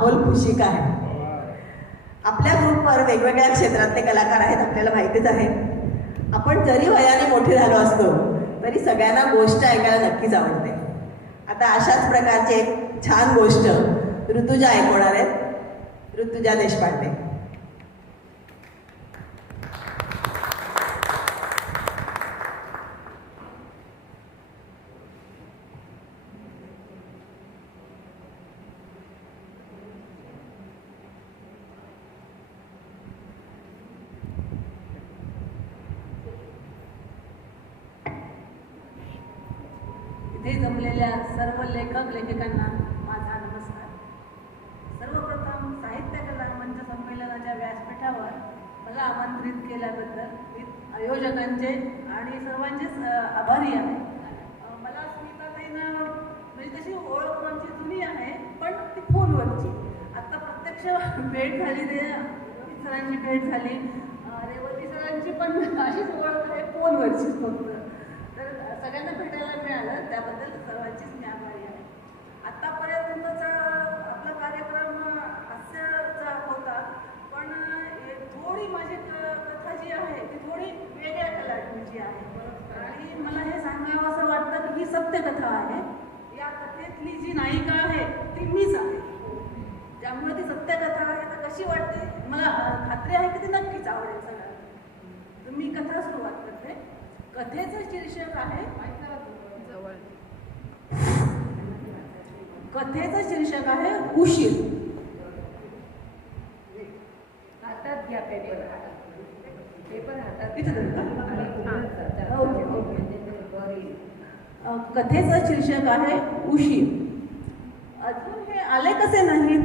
अमोल में आहे. आपल्या ग्रुपवर वेगवेगळ्या क्षेत्रातले कलाकार आहेत आपल्याला माहितीच आहे. आपण जरी वयाने मोठे झालो असतो तरी सगळ्यांना गोष्ट ऐकायला नक्कीच आवडते. आता अशाच प्रकारची एक छान गोष्ट ऋतुजा ऐकवणार आहेत. ऋतुजा देशपांडे. इथे जमलेल्या सर्व लेखक लेखिकांना माझा नमस्कार. सर्वप्रथम साहित्य कला मंच संमेलनाच्या व्यासपीठावर मला आमंत्रित केल्याबद्दल मी आयोजकांचे आणि सर्वांचेच आभारी आहे. मला स्मिताताईनं म्हणजे तशी ओळख आमची जुनी आहे पण ती फोनवरची. आता प्रत्यक्ष भेट झाली ते सरांची भेट झाली. रेवती सरांची पण अशीच ओळख आहे फोनवरचीच फक्त मिळालं त्याबद्दल सर्वांचीच मी आभारी आहे. आतापर्यंतचा आपला कार्यक्रम हास्याचा होता पण एक थोडी माझी कथा जी आहे ती थोडी वेगळ्या कलाटणीची आहे. आणि मला हे सांगावं असं वाटतं की ही सत्यकथा आहे. या कथेतली जी नायिका आहे ती मीच आहे. त्यामुळे ती सत्यकथा आहे तर कशी वाटते? मला खात्री आहे की ती नक्कीच आवडेल सगळ्यांना. तर मी कथा सुरुवात करते. कथेचं शीर्षक आहे कथेचं शीर्षक आहे उशीर. हातात घ्या पेपर पेपर हातात जाता. Okay, okay. म्हणजे कथेचं शीर्षक आहे उशीर. अजून हे आले कसे नाहीत?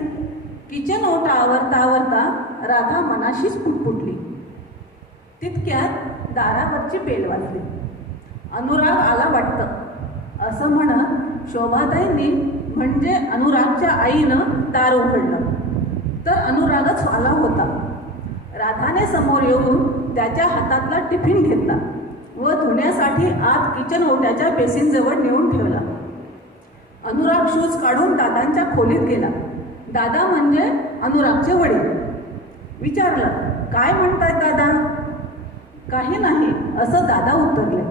किचन ओटा आवरता आवरता राधा मनाशीच पुटपुटली. तितक्यात दारावरची बेल वाजली. अनुराग आला वाटतं. असं म्हणत शोभाताईंनी म्हणजे अनुरागच्या आईनं दार उघडलं. तर अनुरागच आला होता. राधाने समोर येऊन त्याच्या हातातला टिफिन घेतला व धुण्यासाठी आत किचन ओट्याच्या बेसिनजवळ नेऊन ठेवला. अनुराग शूज काढून दादांच्या खोलीत गेला. दादा म्हणजे अनुरागचे वडील. विचारलं काय म्हणतायत दादा? काही नाही असं दादा उत्तरले.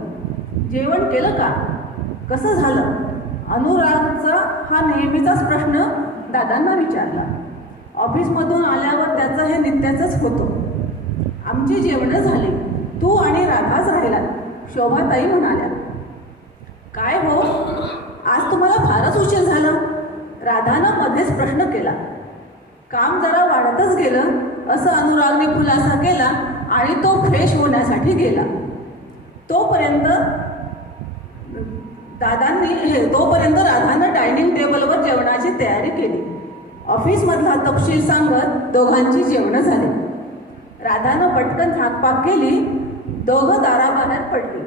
जेवण केलं का? कसं झालं? अनुरागचा हा नेहमीचाच प्रश्न दादांना विचारला. ऑफिसमधून आल्यावर त्याचं हे नित्याचंच होतं. आमची जेवणं झाली. तू आणि राधाच राहिला शोभाताई म्हणाल्या. काय हो? आज तुम्हाला फारच उशीर झाला. राधानं मध्येच प्रश्न केला. काम जरा वाढतच गेलं असं अनुरागने खुलासा केला आणि तो फ्रेश होण्यासाठी गेला. तोपर्यंत दादांनी हे तोपर्यंत राधानं डायनिंग टेबलवर जेवणाची तयारी केली. ऑफिसमधला तपशील सांगत दोघांची जेवणं झाली. राधानं पटकन थाकपाक केली दोघं दाराबाहेर पडली.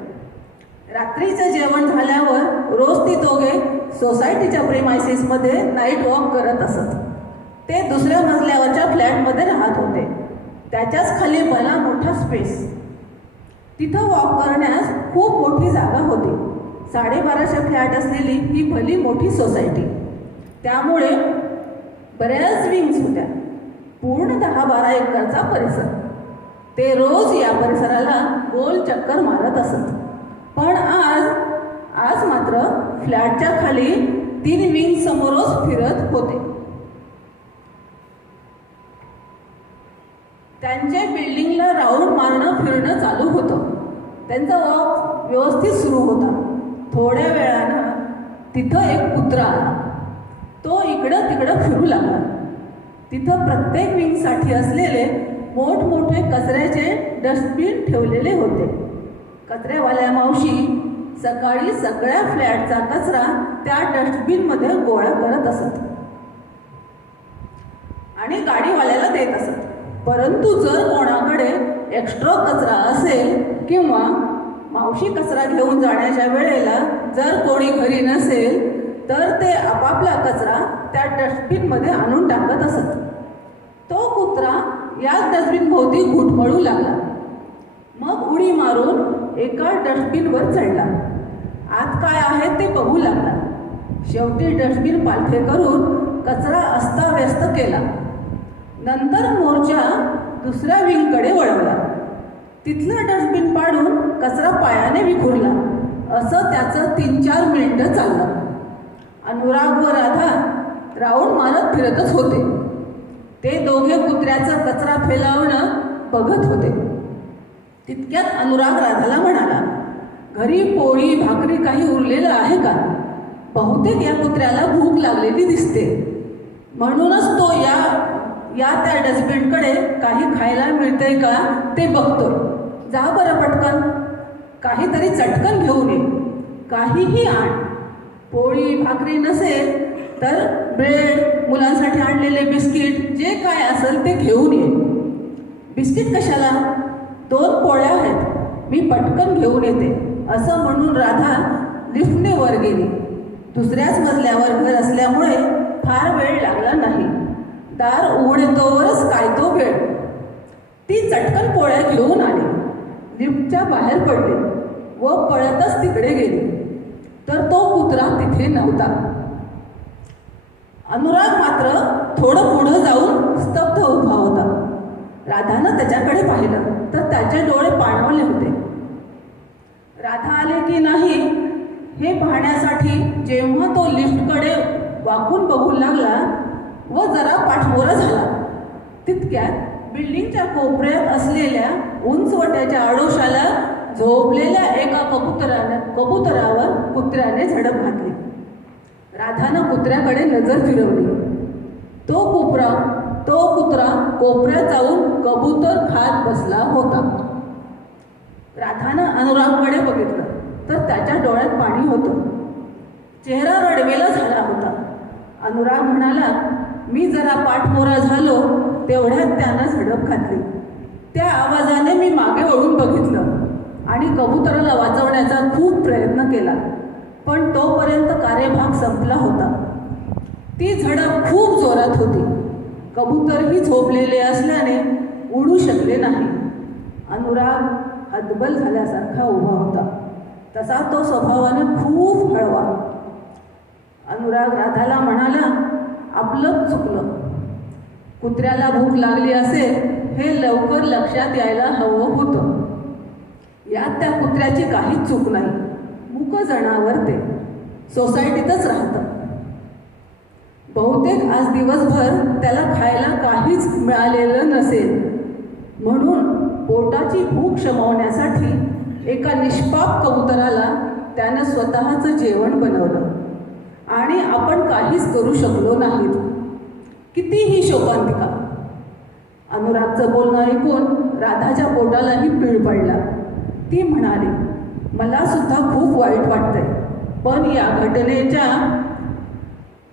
रात्रीचं जेवण झाल्यावर रोज ती दोघे सोसायटीच्या प्रेमायसिसमध्ये नाईट वॉक करत असत. ते दुसऱ्या मजल्यावरच्या फ्लॅटमध्ये राहत होते. त्याच्याच खाली भला मोठा स्पेस तिथं वॉक करण्यास खूप मोठी जागा होती. साडेबाराशे फ्लॅट असलेली ही भली मोठी सोसायटी. त्यामुळे बऱ्याच विंग्स होत्या. पूर्ण दहा बारा एकरचा परिसर. ते रोज या परिसराला गोल चक्कर मारत असत. पण आज आज मात्र फ्लॅटच्या खाली तीन विंग समोरच फिरत होते. त्यांच्या बिल्डिंगला राऊंड मारणं फिरणं चालू होतं. त्यांचा वॉक व्यवस्थित सुरू होता. थोड्या वेळानं तिथं एक कुत्रा आला. तो इकडं तिकडं फिरू लागला. तिथं प्रत्येक विंगसाठी असलेले मोठमोठे कचऱ्याचे डस्टबिन ठेवलेले होते. कचऱ्यावाल्या मावशी सकाळी सगळ्या फ्लॅटचा कचरा त्या डस्टबिनमध्ये गोळा करत असत. आणि गाडीवाल्याला देत असत. परंतु जर कोणाकडे एक्स्ट्रा कचरा असेल किंवा मावशी कचरा घेऊन जाण्याच्या वेळेला जर कोणी घरी नसेल तर ते आपापला कचरा त्या डस्टबिनमध्ये आणून टाकत असत. तो कुत्रा याच डस्टबिनभोवती घुटमळू लागला. मग उडी मारून एका डस्टबिनवर चढला. आत काय आहे ते बघू लागला. शेवटी डस्टबिन पालथे करून कचरा अस्ताव्यस्त केला. नंतर मोर्चा दुसऱ्या विंगकडे वळवला. तिथलं डस्टबिन पाडून कचरा पायाने विखुरला. असं त्याचं तीन चार मिनिटं चाललं. अनुराग व राधा राऊंड मारत फिरतच होते. ते दोघे कुत्र्याचा कचरा फेलावणं बघत होते. तितक्यात अनुराग राधाला म्हणाला घरी पोळी भाकरी काही उरलेलं आहे का? बहुतेक या कुत्र्याला भूक लागलेली दिसते. म्हणूनच तो या या त्या डस्टबिनकडे काही खायला मिळतंय का ते बघतो जा बरं पटकन. काहीतरी चटकन घेऊन ये. काहीही आण. पोळी भाकरी नसेल तर ब्रेड मुलांसाठी आणलेले बिस्किट जे काय असेल ते घेऊन ये. बिस्किट कशाला? दोन पोळ्या आहेत. मी पटकन घेऊन येते. असं म्हणून राधा लिफ्टने वर गेली. दुसऱ्याच मजल्यावर घर असल्यामुळे फार वेळ लागला नाही. दार उघडतोवरच काय तो वेळ. ती चटकन पोळ्या घेऊन आली. लिफ्टच्या बाहेर पडली व पळतच तिकडे गेली. तर तो कुत्रा तिथे नव्हता. अनुराग मात्र थोडं पुढं जाऊन स्तब्ध उभा होता. राधानं त्याच्याकडे पाहिलं तर त्याचे डोळे पाणवले होते. राधा आले की नाही हे पाहण्यासाठी जेव्हा तो लिफ्टकडे वाकून बघू लागला व जरा पाठमोरा झाला. तितक्यात बिल्डिंगच्या कोपऱ्यात असलेल्या उंचवट्याच्या आडोशाला झोपलेल्या एका कबुतराने कबुतरावर कुत्र्याने झडप घातली. राधानं कुत्र्याकडे नजर फिरवली. तो कुपरा तो कुत्रा कोपऱ्यात जाऊन कबूतर खात बसला होता. राधानं अनुरागकडे बघितलं तर त्याच्या डोळ्यात पाणी होतं. चेहरा रडवेला झाला होता. अनुराग म्हणाला मी जरा पाठमोरा झालो तेवढ्यात त्यानं झडप घातली. त्या आवाजाने मी मागे वळून बघितलं आणि कबुतराला वाचवण्याचा खूप प्रयत्न केला. पण तोपर्यंत कार्यभाग संपला होता. ती झडप खूप जोरात होती. कबूतरही झोपलेले असल्याने उडू शकले नाही. अनुराग हतबल झाल्यासारखा उभा होता. तसा तो स्वभावाने खूप हळवा. अनुराग राधाला म्हणाला आपलं चुकलं. कुत्र्याला भूक लागली असेल हे लवकर लक्षात यायला हवं होतं. यात त्या कुत्र्याची काहीच चूक नाही. मुक जनावर ते. सोसायटीतच राहतं. बहुतेक आज दिवसभर त्याला खायला काहीच मिळालेलं नसेल. म्हणून पोटाची भूक शमवण्यासाठी एका निष्पाप कबुतराला त्यानं स्वतःचं जेवण बनवलं. आणि आपण काहीच करू शकलो नाहीत. कितीही शोकांतिका. अनुरागचं बोलणं ऐकून राधाच्या पोटालाही पीळ पडला. ती म्हणाली मला सुद्धा खूप वाईट वाटतंय. पण या घटनेच्या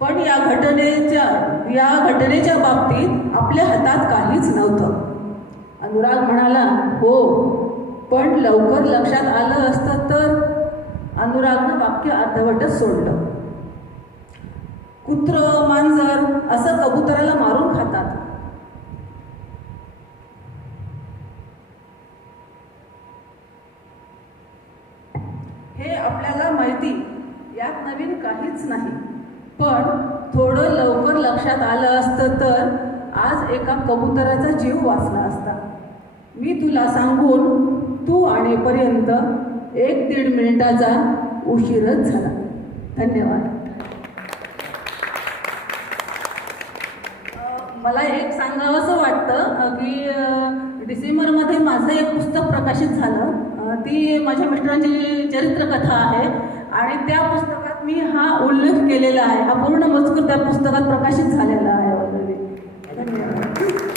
पण या घटनेच्या या घटनेच्या बाबतीत आपल्या हातात काहीच नव्हतं. अनुराग म्हणाला हो पण लवकर लक्षात आलं असतं तर? अनुरागनं वाक्य अर्धवटच सोडलं. कुत्र मांजर असं कबुतराला मारून खातात. हे आपल्याला माहिती यात नवीन काहीच नाही. पण थोडं लवकर लक्षात आलं असतं तर आज एका कबुतराचा जीव वाचला असता. मी तुला सांगून तू आणेपर्यंत एक दीड मिनिटाचा उशीरच झाला. धन्यवाद. मला एक सांगावं असं वाटतं की डिसेंबरमध्ये माझं एक पुस्तक प्रकाशित झालं. ती माझ्या मिस्टरांची चरित्रकथा आहे. आणि त्या पुस्तकात मी हा उल्लेख केलेला आहे. हा पूर्ण मजकूर त्या पुस्तकात प्रकाशित झालेला आहे धन्यवाद.